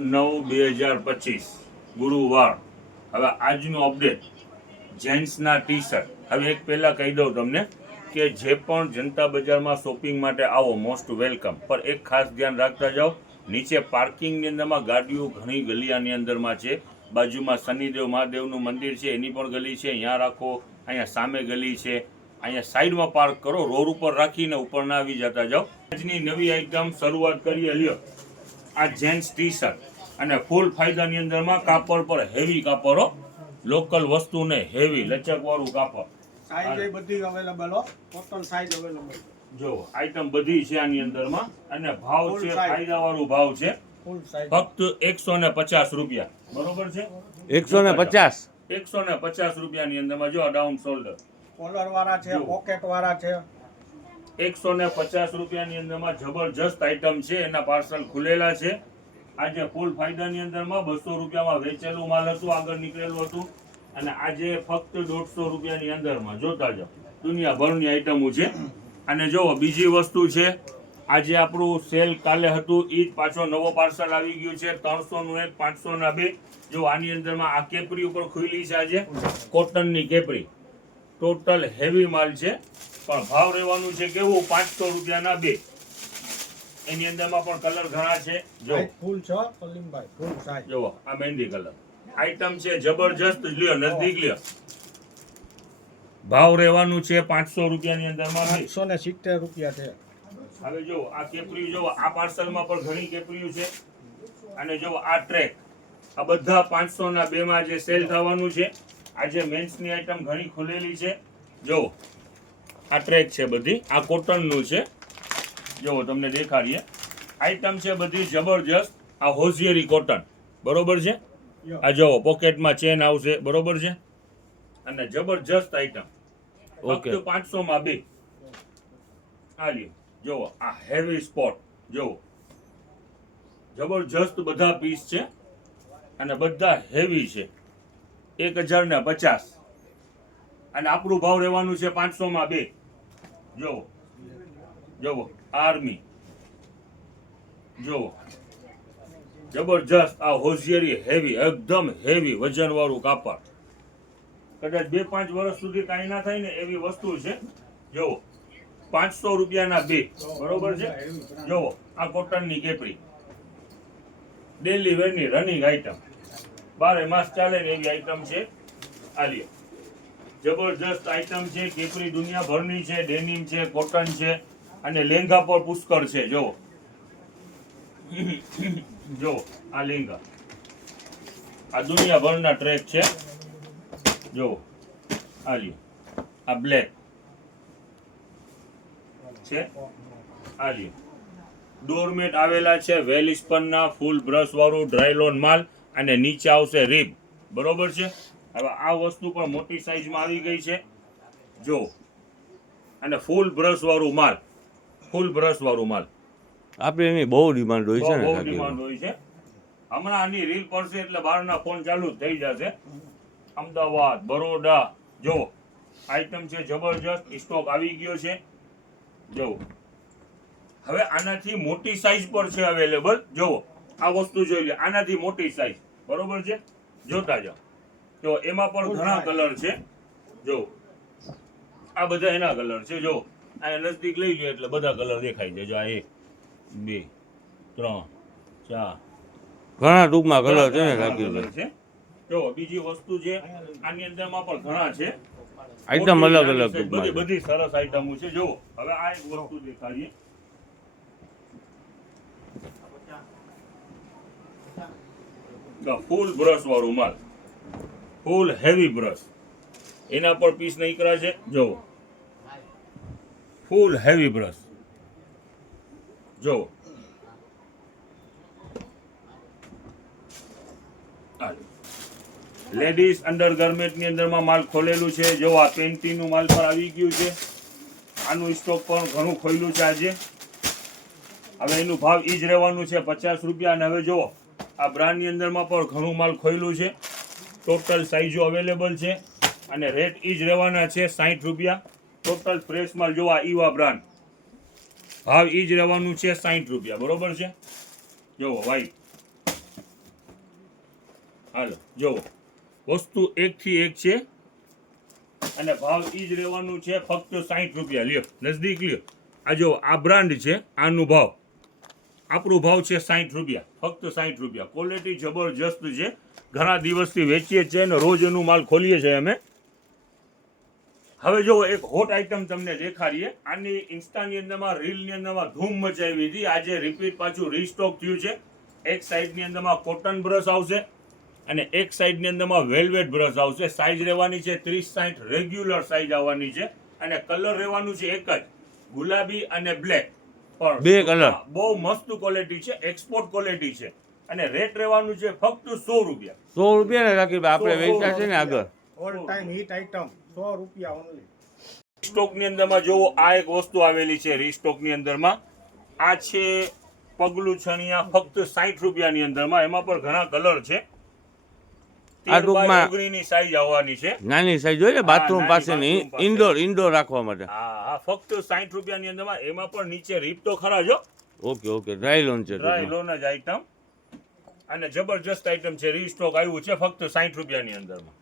9/2025 ગુરુવાર. હવે આજનું અપડેટ જેન્ટ્સના ટી શર્ટ. હવે એક પહેલાં કહી દઉં તમને કે જે પણ જનતા બજારમાં શોપિંગ માટે આવો મોસ્ટ વેલકમ, પર એક ખાસ ધ્યાન રાખતા જાઓ, નીચે પાર્કિંગની અંદરમાં ગાડીઓ ઘણી ગલિયાની અંદરમાં છે. બાજુમાં શનિદેવ મહાદેવનું મંદિર છે, એની પણ ગલી છે, અહીંયા રાખો. અહીંયા સામે ગલી છે, અહીંયા સાઈડમાં પાર્ક કરો, રોડ ઉપર રાખીને ઉપર ના આવી જતા જાઓ. આજની નવી આઈટમ શરૂઆત કરીએ. લ્યો આ જેન્ટ્સ ટી શર્ટ અને ફૂલ ફાયદાની અંદરમાં કાપડ પર હેવી કાપડ, લોકલ વસ્તુ ને હેવી લચકવાળું કાપડ. સાઈઝ બધી અવેલેબલ હો, કોટન સાઈઝ અવેલેબલ. જો આઈટમ બધી છે આની અંદરમાં અને ભાવ છે ફાયદાવાળું ભાવ છે. ફક્ત 150 રૂપિયા. બરોબર છે? 150 150 રૂપિયાની અંદરમાં. જો ડાઉન શોલ્ડર કોલર વાળા છે, પોકેટ વાળા છે. 150 રૂપિયાની અંદરમાં જબરજસ્ત આઈટમ છે. એના પાર્સલ ખુલેલા છે. આજે ફૂલ ફાયદાની અંદરમાં 200 રૂપિયામાં વેચેલું માલ હતું, આગળ નીકળેલું હતું, અને આજે ફક્ત 150 રૂપિયાની અંદરમાં. જોતા જાઓ, દુનિયાભરની આઈટમો છે. અને જો બીજી વસ્તુ છે, આજે આપણું સેલ કાલે હતું, ઈ પાછો નવો પાર્સલ આવી ગયું છે. 300 નું એક, 500 ના બે. જો આની અંદરમાં આ કેપરી ઉપર ખુલી છે આજે, કોટનની કેપરી. ટોટલ હેવી માલ છે, પણ ભાવ રહેવાનું છે કેવું, 500 રૂપિયાના બે. એની અંદરમાં પણ કલર ઘણા છે. જો ફૂલ છે સલીમભાઈ, ફૂલ સાઈઝ. જો આ મહેંદી કલર આઈટમ છે, જબરજસ્ત. લ્યો નજદીક લ્યો. ભાવ રહેવાનું છે 500 રૂપિયાની અંદરમાં. 170 રૂપિયા છે. હવે જો આ કેપરી, જો આ પાર્સલમાં પણ ઘણી કેપરીઓ છે. અને જો આ ટ્રેક, આ બધા 500 ના બે માં જે સેલ થવાનું છે. આજે મેન્સની આઈટમ ઘણી ખુલેલી છે. જો આ ટ્રેક છે બધી, આ કોટનનું છે. જો તમને દેખાડીએ, આઈટમ છે બધી જબરજસ્ત. આ હોઝિયરી કોટન, બરોબર છે? આ જો પોકેટમાં ચેન આવશે, બરોબર છે? અને જબરજસ્ત આઈટમ, ફક્ત 500 માં બે. આ લ્યો, જો આ હેવી સ્પોટ, જો જબરજસ્ત બધા પીસ છે અને બધા હેવી છે. 1050. અને આપણું ભાવ રહેવાનું છે 500 માં બે. જો જો આર્મી, જો જબરજસ્ત. આ હોઝિયરી હેવી, એકદમ હેવી વજન વાળું કાપડ. કદાચ 2-5 વર્ષ સુધી કાંઈ ના થાય ને એવી વસ્તુ છે. જો 500 રૂપિયાના બે, બરોબર છે? જો આ કોટનની કેપરી, ડેલી વેરની રનિંગ આઈટમ, 12 માસ ચાલે ને એવી આઈટમ છે. આ લ્યો, જબરજસ્ત આઈટમ છે. કેપરી દુનિયાભરની છે, ડેનિમ છે, કોટન છે, અને લેંગા પર પુષ્કળ છે. જો જો આ લેંગા, આ દુનિયાભરના ટ્રેક છે. જો આ લ્યો, આ બ્લેક છે. આ લ્યો, ડોરમેટ આવેલા છે વેલિસ્પનના, ફૂલ બ્રશ વાળું ડ્રાયલોન માલ, અને નીચે આવશે રીબ, બરોબર છે? હવે આ વસ્તુ પણ મોટી સાઈઝમાં આવી ગઈ છે. જો અને ફૂલ બ્રશ વાળું માલ, ફૂલ બ્રશ વાળું માલ. આપણે એની બહુ ડિમાન્ડ હોય છે ને, બહુ ડિમાન્ડ હોય છે. હમણાં આની રીલ પડશે એટલે બહારના ફોન ચાલુ જ થઈ જશે. અમદાવાદ, બરોડા, જો આઈટમ છે જબરજસ્ત. સ્ટોક આવી ગયો છે. જો હવે આનાથી મોટી સાઈઝ પર છે અવેલેબલ. જો આ વસ્તુ જોઈ લે, આનાથી મોટી સાઈઝ, બરોબર છે? જોતા જાઓ. જો એમાં પણ ઘણા કલર છે. જો આ બધા એના કલર છે. જો આ નજદીક લઈ લો એટલે બધા કલર દેખાઈ જાય. જો આ 1, 2, 3, 4, ઘણા ટૂંકમાં કલર છે ને કલર છે. જો બીજી વસ્તુ છે આની અંદરમાં પણ ઘણા છે. આઈટમ અલગ અલગ બધી સરસ આઈટમો છે. જો હવે આ એક વસ્તુ દેખાડીએ. ફૂલ બ્રશ વાળું માલ, ફૂલ હેવી બ્રશ, એના પર પીસ નીકળ્યા છે. જો ફૂલ હેવી બ્રશ, જો લેડીઝ અંડરગાર્મેન્ટની અંદરમાં માલ ખોલેલું છે. જો આ પેન્ટીનું માલ પર આવી ગયું છે. આનું સ્ટોક પણ ઘણું ખોલ્યું છે આજે. હવે એનું ભાવ ઈ જ રહેવાનું છે 50 રૂપિયા. અને હવે જો આ બ્રાન્ડની અંદરમાં પણ ઘણું માલ ખોલ્યું છે. ટોટલ સાઈઝો અવેલેબલ છે અને રેટ ઈ જ રહેવાના છે 60 રૂપિયા. ટોટલ ફ્રેશ માલ જો આ ઈવા બ્રાન્ડ, ભાવ ઈ જ રહેવાનું છે 60 રૂપિયા, બરોબર છે? જો વ્હાઈટ હાલો જુઓ વસ્તુ એકથી એક છે અને ભાવ ઈ જ રહેવાનું છે ફક્ત 60 રૂપિયા લ્યો નજદીક લ્યો આ જો આ બ્રાન્ડ છે આનું ભાવ આપણું ભાવ છે 60 રૂપિયા ફક્ત 60 રૂપિયા ક્વોલિટી જબરજસ્ત છે ઘણા દિવસથી વેચીએ છીએ ને રોજ એનું માલ ખોલીએ છીએ અમે હવે જો એક હોટ આઈટમ તમને દેખાડીએ આની ઇન્સ્ટાની અંદરમાં રીલની અંદરમાં ધૂમ મચાવી હતી આજે રિપીટ પાછું રીસ્ટોક થયું છે એક સાઈડની અંદરમાં કોટન બ્રશ આવશે અને એક સાઈડની અંદરમાં વેલ્વેટ બ્રશ આવશે સાઈઝ રહેવાની છે 30-60 રેગ્યુલર સાઈઝ આવવાની છે અને કલર રહેવાનું છે એક જ ગુલાબી અને બ્લેક પણ બે કલર બહુ મસ્ત ક્વોલિટી છે એક્સપોર્ટ ક્વોલિટી છે અને રેટ રહેવાનું છે ફક્ત 100 રૂપિયા 100 રૂપિયા ને રાખી આપણે વેચતા છે ને આગળ ઓલ ટાઈમ હિટ આઈટમ 100 રૂપિયા ઓનલી સ્ટોકની અંદરમાં જોવો આ એક વસ્તુ આવેલી છે રીસ્ટોકની અંદરમાં આ છે પગલું છણિયા ફક્ત 60 રૂપિયાની અંદરમાં એમાં પણ ઘણા કલર છે આ ટૂંકમાં 13 ની સાઈઝ આવવાની છે નાની સાઈઝ હોય ને બાથરૂમ નાની પાસેની bathroom પાસે. ઇન્ડોર રાખવા માટે હા ફક્ત 60 રૂપિયાની અંદરમાં એમાં પણ નીચે રીપ તો ખરા જો ઓકે ડ્રાય લોન છે ડ્રાય ટૂંકમાં. લોન જ આઈટમ અને જબરજસ્ત આઈટમ છે રીસ્ટોક આવ્યું છે ફક્ત 60 રૂપિયાની અંદરમાં